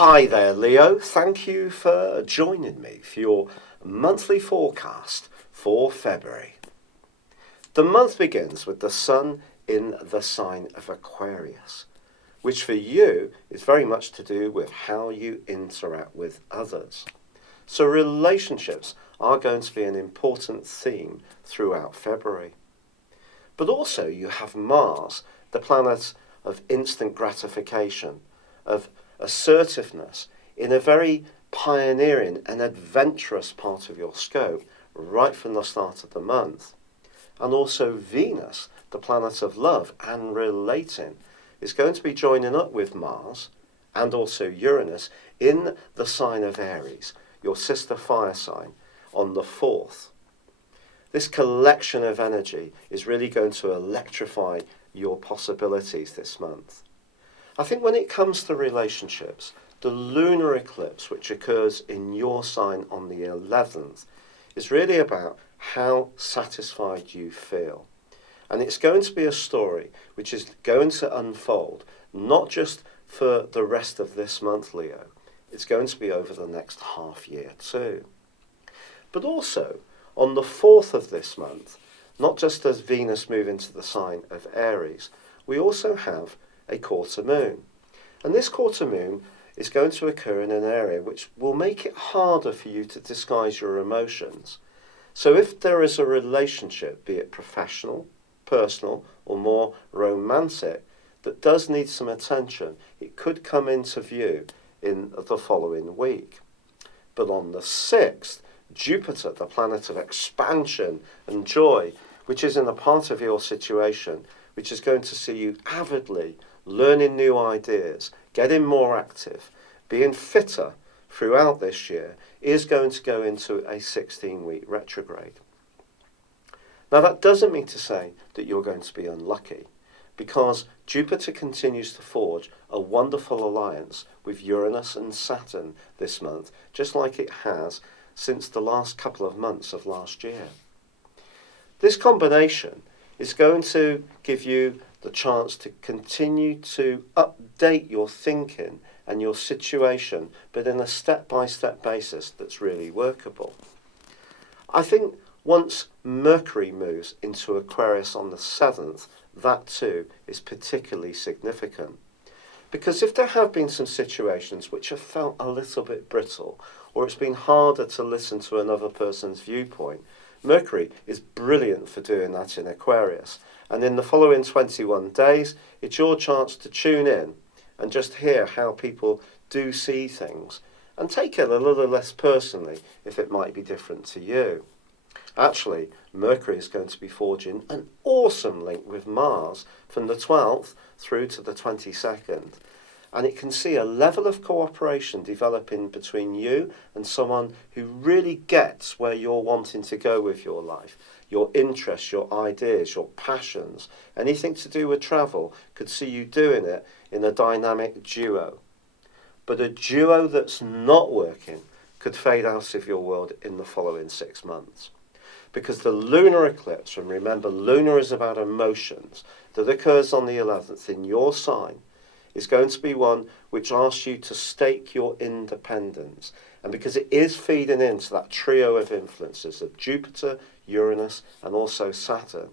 Hi there, Leo. Thank you for joining me for your monthly forecast for February. The month begins with the sun in the sign of Aquarius, which for you is very much to do with how you interact with others. So relationships are going to be an important theme throughout February. But also you have Mars, the planet of instant gratification, of assertiveness, in a very pioneering and adventurous part of your scope right from the start of the month. And also Venus, the planet of love and relating, is going to be joining up with Mars and also Uranus in the sign of Aries, your sister fire sign, on the 4th. This collection of energy is really going to electrify your possibilities this month. I think when it comes to relationships, the lunar eclipse, which occurs in your sign on the 11th, is really about how satisfied you feel. And it's going to be a story which is going to unfold, not just for the rest of this month, Leo. It's going to be over the next half year too. But also, on the 4th of this month, not just does Venus move into the sign of Aries, we also have a quarter moon. And this quarter moon is going to occur in an area which will make it harder for you to disguise your emotions. So if there is a relationship, be it professional, personal, or more romantic, that does need some attention, it could come into view in the following week. But on the 6th, Jupiter, the planet of expansion and joy, which is in a part of your situation, which is going to see you avidly learning new ideas, getting more active, being fitter throughout this year, is going to go into a 16-week retrograde. Now that doesn't mean to say that you're going to be unlucky, because Jupiter continues to forge a wonderful alliance with Uranus and Saturn this month, just like it has since the last couple of months of last year. This combination is going to give you the chance to continue to update your thinking and your situation, but in a step-by-step basis that's really workable. I think once Mercury moves into Aquarius on the 7th, that too is particularly significant. Because if there have been some situations which have felt a little bit brittle, or it's been harder to listen to another person's viewpoint, Mercury is brilliant for doing that in Aquarius. And in the following 21 days, it's your chance to tune in and just hear how people do see things, and take it a little less personally if it might be different to you. Actually, Mercury is going to be forging an awesome link with Mars from the 12th through to the 22nd. And it can see a level of cooperation developing between you and someone who really gets where you're wanting to go with your life, your interests, your ideas, your passions. Anything to do with travel could see you doing it in a dynamic duo. But a duo that's not working could fade out of your world in the following 6 months. Because the lunar eclipse, and remember lunar is about emotions, that occurs on the 11th in your sign, is going to be one which asks you to stake your independence. And because it is feeding into that trio of influences of Jupiter, Uranus, and also Saturn,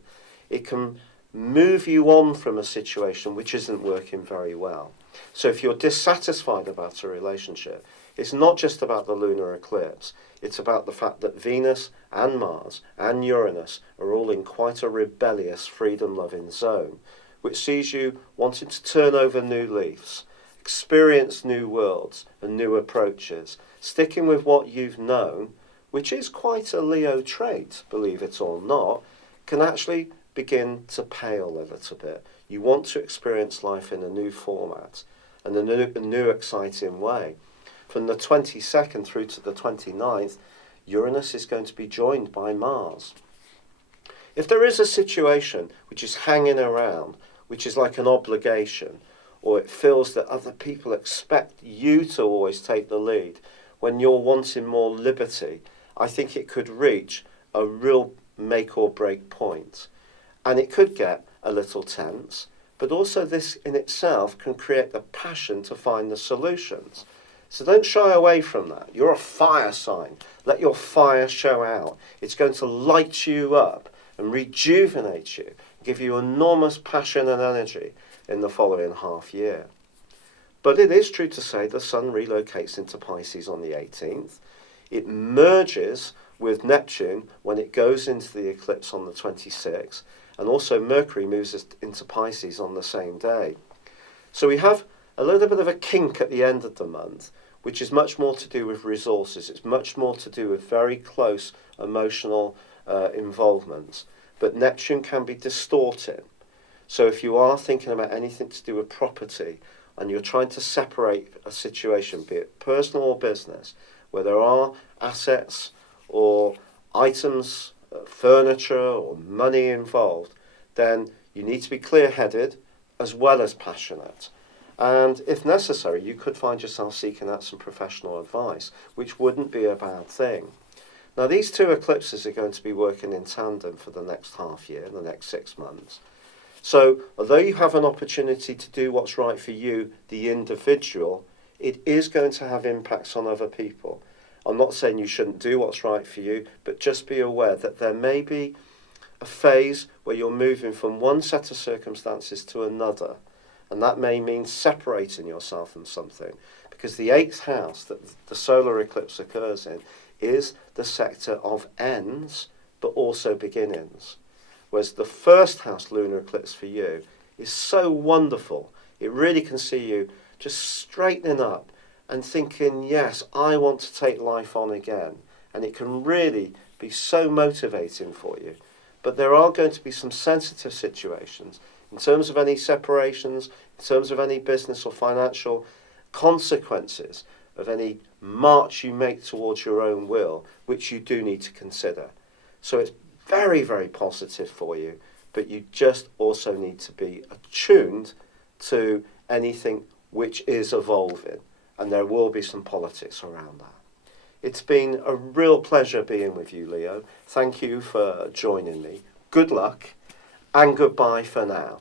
it can move you on from a situation which isn't working very well. So if you're dissatisfied about a relationship, it's not just about the lunar eclipse, it's about the fact that Venus and Mars and Uranus are all in quite a rebellious, freedom-loving zone, which sees you wanting to turn over new leaves, experience new worlds and new approaches, sticking with what you've known, which is quite a Leo trait, believe it or not, can actually begin to pale a little bit. You want to experience life in a new format and a new exciting way. From the 22nd through to the 29th, Uranus is going to be joined by Mars. If there is a situation which is hanging around, which is like an obligation, or it feels that other people expect you to always take the lead when you're wanting more liberty, I think it could reach a real make or break point. And it could get a little tense, but also this in itself can create the passion to find the solutions. So don't shy away from that. You're a fire sign. Let your fire show out. It's going to light you up and rejuvenate you, give you enormous passion and energy in the following half year. But it is true to say the Sun relocates into Pisces on the 18th. It merges with Neptune when it goes into the eclipse on the 26th, and also Mercury moves into Pisces on the same day. So we have a little bit of a kink at the end of the month, which is much more to do with resources. It's much more to do with very close emotional involvement. But Neptune can be distorted. So if you are thinking about anything to do with property and you're trying to separate a situation, be it personal or business, where there are assets or items, furniture or money involved, then you need to be clear-headed as well as passionate. And if necessary, you could find yourself seeking out some professional advice, which wouldn't be a bad thing. Now, these two eclipses are going to be working in tandem for the next half year, the next 6 months. So, although you have an opportunity to do what's right for you, the individual, it is going to have impacts on other people. I'm not saying you shouldn't do what's right for you, but just be aware that there may be a phase where you're moving from one set of circumstances to another. And that may mean separating yourself from something, because the 8th house that the solar eclipse occurs in is the sector of ends, but also beginnings. Whereas the 1st house lunar eclipse for you is so wonderful. It really can see you just straightening up and thinking, yes, I want to take life on again. And it can really be so motivating for you. But there are going to be some sensitive situations in terms of any separations, in terms of any business or financial consequences of any march you make towards your own will, which you do need to consider. So it's very, very positive for you, but you just also need to be attuned to anything which is evolving, and there will be some politics around that. It's been a real pleasure being with you, Leo. Thank you for joining me. Good luck, and goodbye for now.